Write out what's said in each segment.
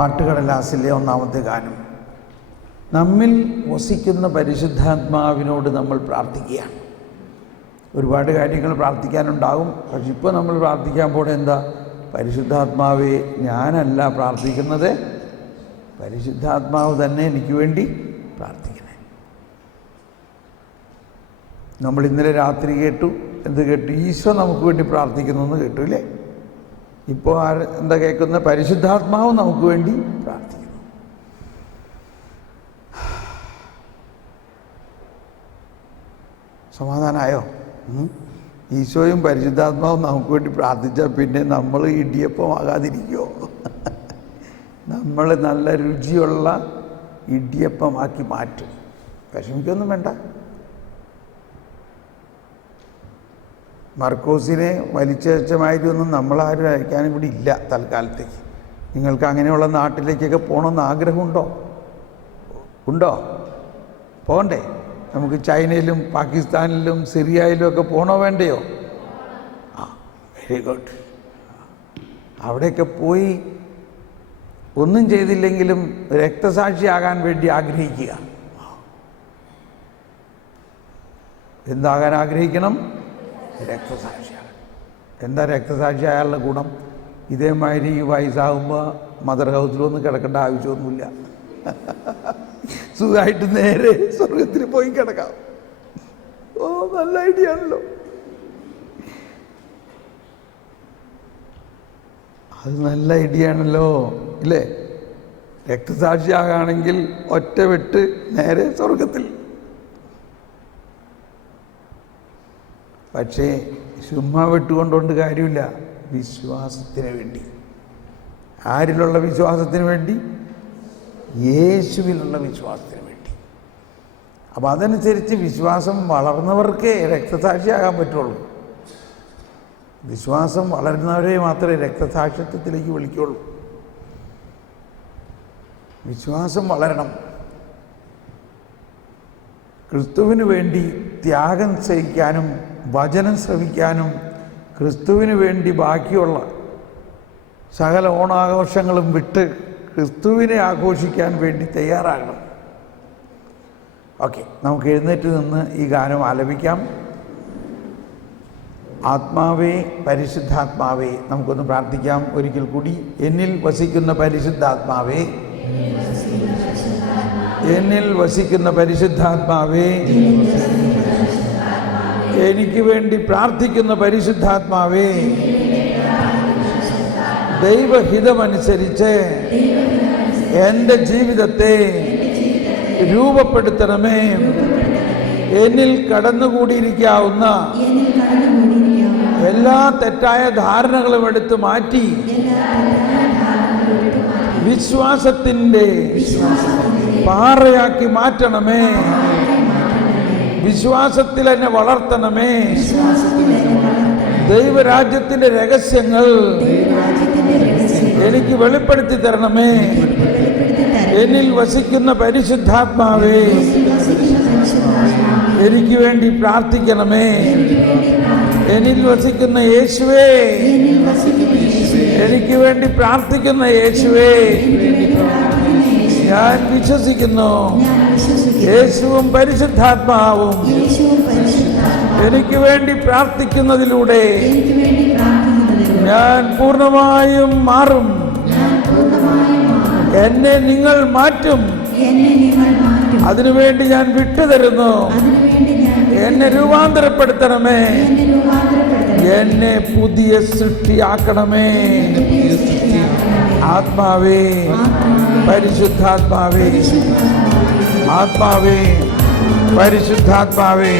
പാട്ടുകടലാസിലെ ഒന്നാമത്തെ ഗാനം. നമ്മിൽ വസിക്കുന്ന പരിശുദ്ധാത്മാവിനോട് നമ്മൾ പ്രാർത്ഥിക്കുകയാണ്. ഒരുപാട് കാര്യങ്ങൾ പ്രാർത്ഥിക്കാനുണ്ടാകും. പക്ഷെ ഇപ്പോൾ നമ്മൾ പ്രാർത്ഥിക്കാൻ പോണത് എന്താ? പരിശുദ്ധാത്മാവേ, ഞാനല്ല പ്രാർത്ഥിക്കുന്നത്, പരിശുദ്ധാത്മാവ് തന്നെ എനിക്ക് വേണ്ടി പ്രാർത്ഥിക്കണേ. നമ്മൾ ഇന്നലെ രാത്രി കേട്ടു. എന്ത് കേട്ടു? ഈശോ നമുക്ക് വേണ്ടി പ്രാർത്ഥിക്കുന്നു എന്ന് കേട്ടു ഇല്ലേ? ഇപ്പോൾ എന്താ കേൾക്കുന്ന? പരിശുദ്ധാത്മാവ് നമുക്ക് വേണ്ടി പ്രാർത്ഥിക്കുന്നു. സമാധാനമായോ? ഈശോയും പരിശുദ്ധാത്മാവും നമുക്ക് വേണ്ടി പ്രാർത്ഥിച്ചാൽ പിന്നെ നമ്മൾ ഇടിയപ്പമാകാതിരിക്കുമോ? നമ്മൾ നല്ല രുചിയുള്ള ഇടിയപ്പമാക്കി മാറ്റും. വിഷമിക്കൊന്നും വേണ്ട. മർക്കോസിനെ വലിച്ചൊന്നും നമ്മളാരും അയക്കാൻ ഇവിടെ ഇല്ല തൽക്കാലത്തേക്ക്. നിങ്ങൾക്ക് അങ്ങനെയുള്ള നാട്ടിലേക്കൊക്കെ പോകണമെന്ന് ആഗ്രഹമുണ്ടോ? ഉണ്ടോ? പോകണ്ടേ? നമുക്ക് ചൈനയിലും പാകിസ്ഥാനിലും സിറിയയിലും ഒക്കെ പോകണോ വേണ്ടയോ? Very good. അവിടെയൊക്കെ പോയി ഒന്നും ചെയ്തില്ലെങ്കിലും രക്തസാക്ഷിയാകാൻ വേണ്ടി ആഗ്രഹിക്കുക. എന്താകാൻ ആഗ്രഹിക്കണം? രക്തസാക്ഷിയാകാൻ. എന്താ രക്തസാക്ഷിയായുള്ള ഗുണം? ഇതേമാതിരി ഈ വയസ്സാകുമ്പോൾ മദർ ഹൗസിലൊന്നും കിടക്കേണ്ട ആവശ്യമൊന്നുമില്ല. സുഖമായിട്ട് നേരെ സ്വർഗത്തിൽ പോയി കിടക്കാം. ഓ, നല്ല ഐഡിയ ആണല്ലോ. അത് നല്ല ഐഡിയ ആണല്ലോ ഇല്ലേ? രക്തസാക്ഷിയാകാണെങ്കിൽ ഒറ്റ വെട്ട് നേരെ സ്വർഗത്തിൽ. പക്ഷേ ചുമ്മാ വെട്ടുകൊണ്ടുകൊണ്ട് കാര്യമില്ല. വിശ്വാസത്തിന് വേണ്ടി. ആരിലുള്ള വിശ്വാസത്തിന് വേണ്ടി? യേശുവിലുള്ള വിശ്വാസത്തിന് വേണ്ടി. അപ്പം അതനുസരിച്ച് വിശ്വാസം വളർന്നവർക്കേ രക്തസാക്ഷിയാകാൻ പറ്റുള്ളൂ. വിശ്വാസം വളരുന്നവരെ മാത്രമേ രക്തസാക്ഷിത്വത്തിലേക്ക് വിളിക്കുള്ളൂ. വിശ്വാസം വളരണം. ക്രിസ്തുവിന് വേണ്ടി ത്യാഗം സഹിക്കാനും വചനം ശ്രവിക്കാനും ക്രിസ്തുവിന് വേണ്ടി ബാക്കിയുള്ള സകല ഓണാഘോഷങ്ങളും വിട്ട് ക്രിസ്തുവിനെ ആഘോഷിക്കാൻ വേണ്ടി തയ്യാറാകണം. ഓക്കെ, നമുക്ക് എഴുന്നേറ്റ് നിന്ന് ഈ ഗാനം ആലപിക്കാം. ആത്മാവേ, പരിശുദ്ധാത്മാവേ. നമുക്കൊന്ന് പ്രാർത്ഥിക്കാം ഒരിക്കൽ കൂടി. എന്നിൽ വസിക്കുന്ന പരിശുദ്ധാത്മാവേ, എന്നിൽ വസിക്കുന്ന പരിശുദ്ധാത്മാവേ, എനിക്ക് വേണ്ടി പ്രാർത്ഥിക്കുന്ന പരിശുദ്ധാത്മാവേ, ദൈവഹിതമനുസരിച്ച് എൻ്റെ ജീവിതത്തെ രൂപപ്പെടുത്തണമേ. എന്നിൽ കടന്നുകൂടിയിരിക്കാവുന്ന എല്ലാ തെറ്റായ ധാരണകളും എടുത്തു മാറ്റി വിശ്വാസത്തിൻ്റെ പാറയാക്കി മാറ്റണമേ. വിശ്വാസത്തിൽ എന്നെ വളർത്തണമേ. ദൈവരാജ്യത്തിൻ്റെ രഹസ്യങ്ങൾ എനിക്ക് വെളിപ്പെടുത്തി തരണമേ. എന്നിൽ വസിക്കുന്ന പരിശുദ്ധാത്മാവേ, എനിക്ക് വേണ്ടി പ്രാർത്ഥിക്കണമേ. എന്നിൽ വസിക്കുന്ന യേശുവേ, എനിക്ക് വേണ്ടി പ്രാർത്ഥിക്കുന്ന യേശുവേ, ഞാൻ വിശ്വസിക്കുന്നു യേശുവും പരിശുദ്ധാത്മാവും എനിക്ക് വേണ്ടി പ്രാർത്ഥിക്കുന്നതിലൂടെ ഞാൻ പൂർണ്ണമായും മാറും. എന്നെ നിങ്ങൾ മാറ്റും. അതിനുവേണ്ടി ഞാൻ വിട്ടുതരുന്നു. എന്നെ രൂപാന്തരപ്പെടുത്തണമേ. എന്നെ പുതിയ സൃഷ്ടിയാക്കണമേ. ആത്മാവേ, പരിശുദ്ധാത്മാവേ, ആത്മാവേ, പരിശുദ്ധാത്മാവേ.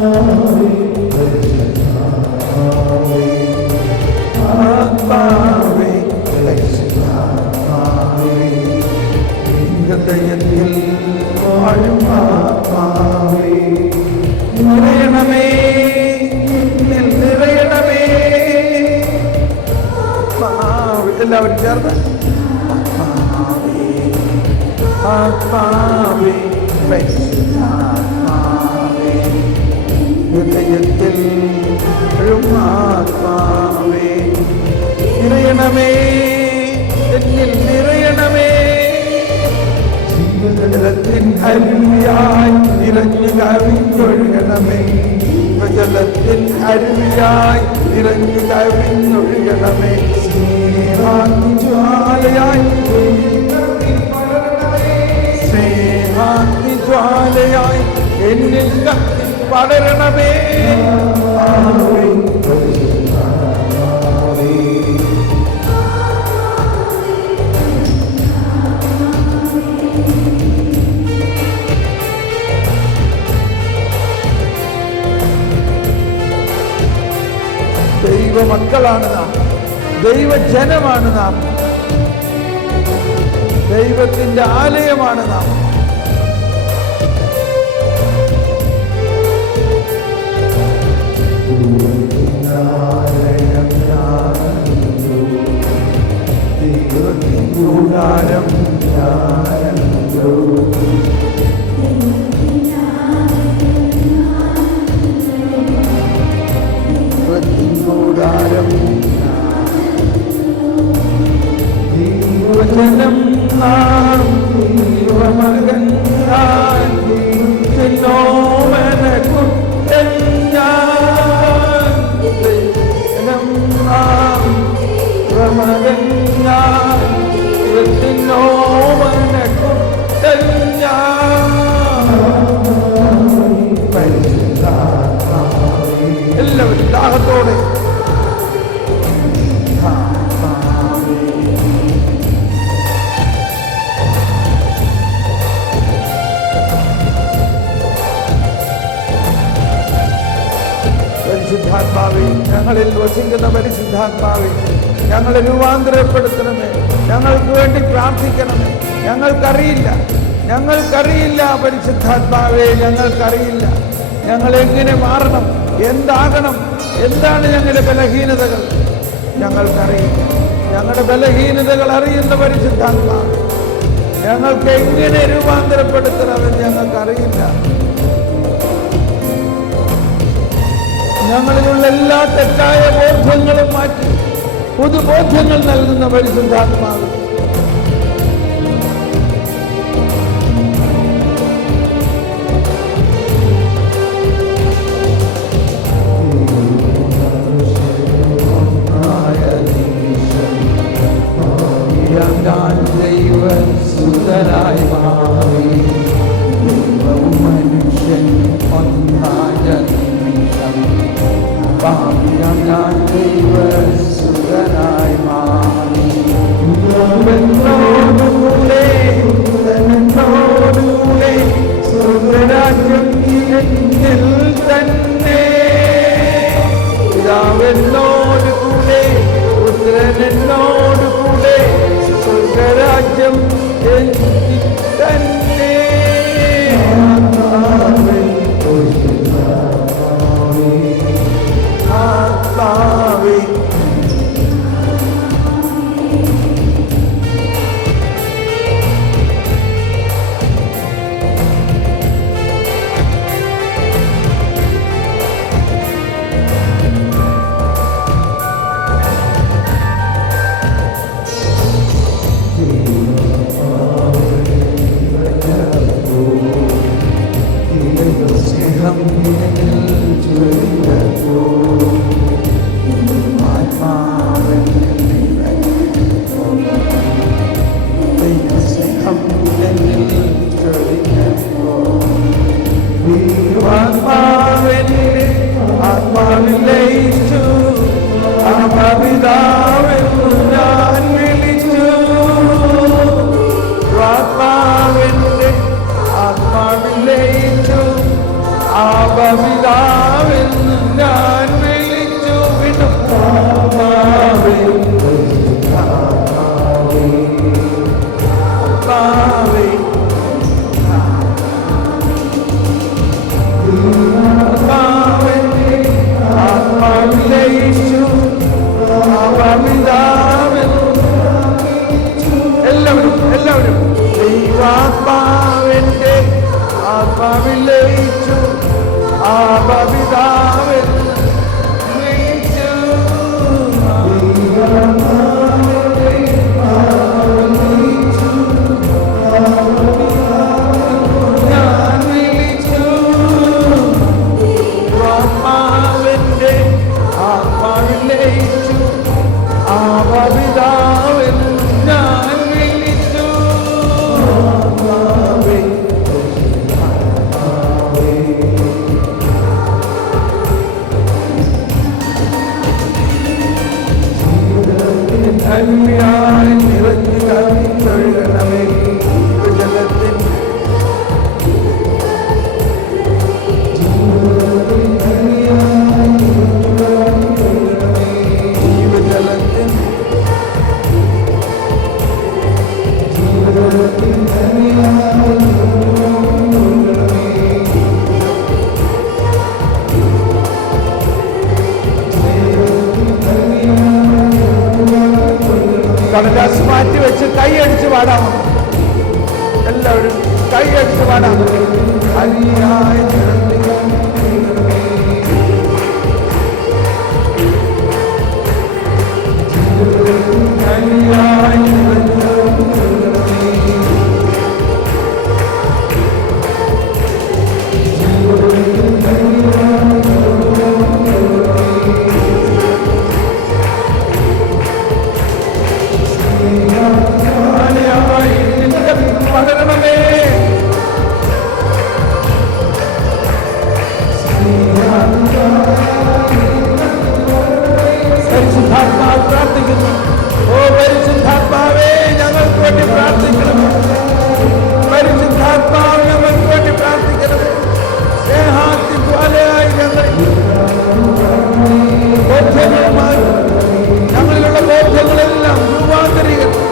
Amen. ചേർന്ന് ആത്മാവേ, ആത്മാവേ, പരിശുദ്ധാത്മാവേ, ഹൃദയത്തിൽ ആത്മാവേ നിറയണമേ, എന്നിൽ നിറയണമേ. ജീവജലത്തിൻ അരുവിയായി നിറഞ്ഞു കവിഞ്ഞൊഴുകണമേ, ജീവജലത്തിൻ അരുവിയായി നിറഞ്ഞു കവിഞ്ഞൊഴുകണമേ. സ്നേഹാഗ്നിജ്വാലയായി സ്നേഹാഗ്നിജ്വാലയായി എന്നിൽ കത്തി പടരണമേ. ദൈവമക്കളാണ് നാം, ദൈവജനമാണ് നാം, ദൈവത്തിന്റെ ആലയമാണ് നാം. കൂടാരം കൂടാരം ദൈവജനം നാം, ദൈവമകൻ ഞാൻ, കുട്ടൻ ഞാൻ. ദൈവജനം നാം, ദൈവമകൻ ഞാൻ, കുട്ടൻ ഞാൻ. എല്ലാവരും ദാഹത്തോടെ പരിശുദ്ധാത്മാവേ, ഞങ്ങളിൽ വസിക്കുന്ന പരിശുദ്ധാത്മാവേ, ഞങ്ങളെ രൂപാന്തരപ്പെടുത്തണമേ. ഞങ്ങൾക്ക് വേണ്ടി പ്രാർത്ഥിക്കണമേ. ഞങ്ങൾക്കറിയില്ല പരിശുദ്ധാത്മാവേ, ഞങ്ങൾക്കറിയില്ല ഞങ്ങൾ എങ്ങനെ മാറണം, എന്താകണം, എന്താണ് ഞങ്ങളുടെ ബലഹീനതകൾ. ഞങ്ങൾക്കറിയില്ല. ഞങ്ങളുടെ ബലഹീനതകൾ അറിയുന്ന പരിശുദ്ധാത്മാവ് ഞങ്ങൾക്ക് എങ്ങനെ രൂപാന്തരപ്പെടുത്തണമെന്ന് ഞങ്ങൾക്കറിയില്ല. ഞങ്ങളിലുള്ള എല്ലാ തെറ്റായ ബോധ്യങ്ങളും മാറ്റി പുതുബോധ്യങ്ങൾ നൽകുന്ന പരിശുദ്ധാത്മാവ് സുതരായി മാറി ദൈവവും മനുഷ്യൻ ഒന്നായ നിമിഷം ഞാൻ ദൈവസുതരായി മാറി. സ്വർഗരാജ്യം എന്നിൽ തന്നെ. പിതാവെന്നോട് കൂടെ, പുത്രനെന്നോട് കൂടെ, സ്വർഗരാജ്യം എന്നിൽ തന്നെ. ആത്മാവേ, പിതാവെന്ന് വിളിച്ചു. ഞാൻ വിളിച്ചു ആത്മാവിന്റെ ആത്മാവിൽ ലയിച്ചു. പിതാവെന്ന് ഞാൻ വിളിച്ചു. ധന്യായി നിറഞ്ഞു കവിഞ്ഞൊഴുകണമേ ജലത്തിൻ ജീവജലത്തിൻ കടലാസ് മാറ്റി വെച്ച് കൈയടിച്ച് പാടാം. എല്ലാവരും കൈയടിച്ച് പാടാം. അലിയായി പകരണമേ. പരിശുദ്ധാത്മാവ് പ്രാർത്ഥിക്കുന്നു. ഓ പരിശുദ്ധാത്മാവേ, ഞങ്ങൾക്ക് വേണ്ടി പ്രാർത്ഥിക്കണം. പരിശുദ്ധാത്മാവ് ഞങ്ങൾക്ക് വേണ്ടി പ്രാർത്ഥിക്കണം. സ്നേഹാത്തിജ്വാലയായി ബോധ്യങ്ങളുമായി ഞങ്ങളിലുള്ള ബോധ്യങ്ങളെല്ലാം രൂപാന്തരീകരിക്കും.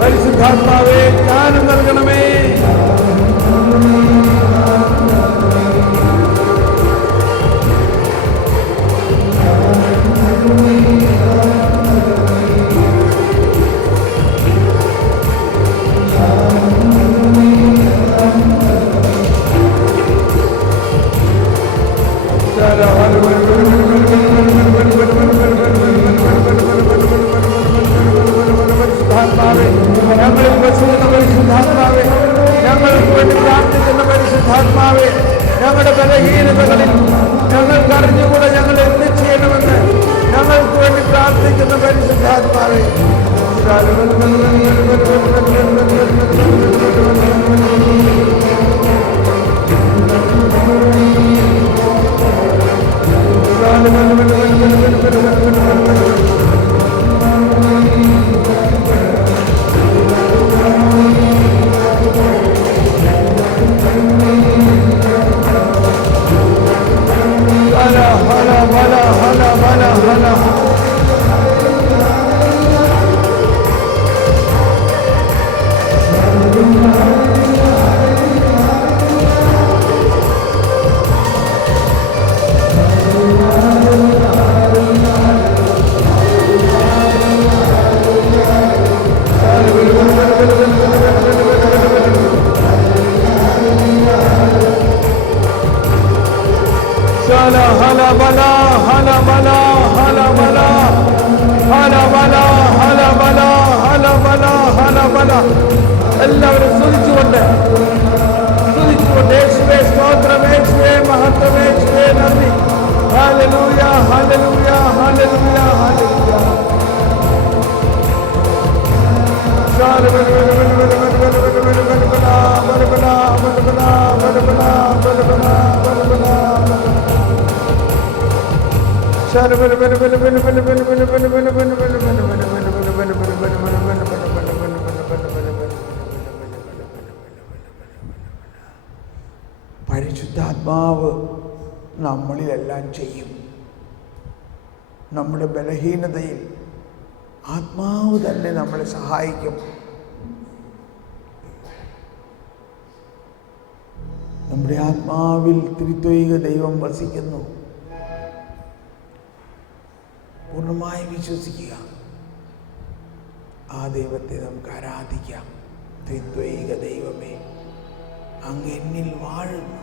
പരിശുദ്ധാത്മാവേ, ജ്ഞാനം നൽകണമേ. പരിശുദ്ധാത്മാവേ, ഞങ്ങൾക്ക് വേണ്ടി പ്രാർത്ഥിക്കുന്ന പരിശുദ്ധാത്മാവേ, ഞങ്ങളുടെ ബലഹീനതകളിൽ ഞങ്ങൾക്ക് അറിഞ്ഞുകൂടെ ഞങ്ങൾ എന്ത് ചെയ്യണമെന്ന് ഞങ്ങൾക്ക് വേണ്ടി പ്രാർത്ഥിക്കുന്ന പരിശുദ്ധാത്മാവേ, Shala hala bala hala bala hala bala hala bala hala bala hala bala hala bala. എല്ലാവരും സ്തുതിച്ചുകൊണ്ട് യേശുവേ സ്തോത്രം, യേശുവേ മഹത്വം, യേശുവേ നന്ദി. Hallelujah hallelujah hallelujah hallelujah. പരിശുദ്ധാത്മാവ് നമ്മളിലെല്ലാം ചെയ്യും. നമ്മുടെ ബലഹീനതയിൽ ആത്മാവ് തന്നെ നമ്മളെ സഹായിക്കും. നമ്മുടെ ആത്മാവിൽ ത്രിത്വൈക ദൈവം വസിക്കുന്നു. പൂർണ്ണമായി വിശ്വസിക്കുക. ആ ദൈവത്തെ നമുക്ക് ആരാധിക്കാം. ത്രിത്വൈക ദൈവമേ, അങ്ങ് എന്നിൽ വാഴുന്നു.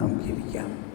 നമുക്ക് ഇരിക്കാം.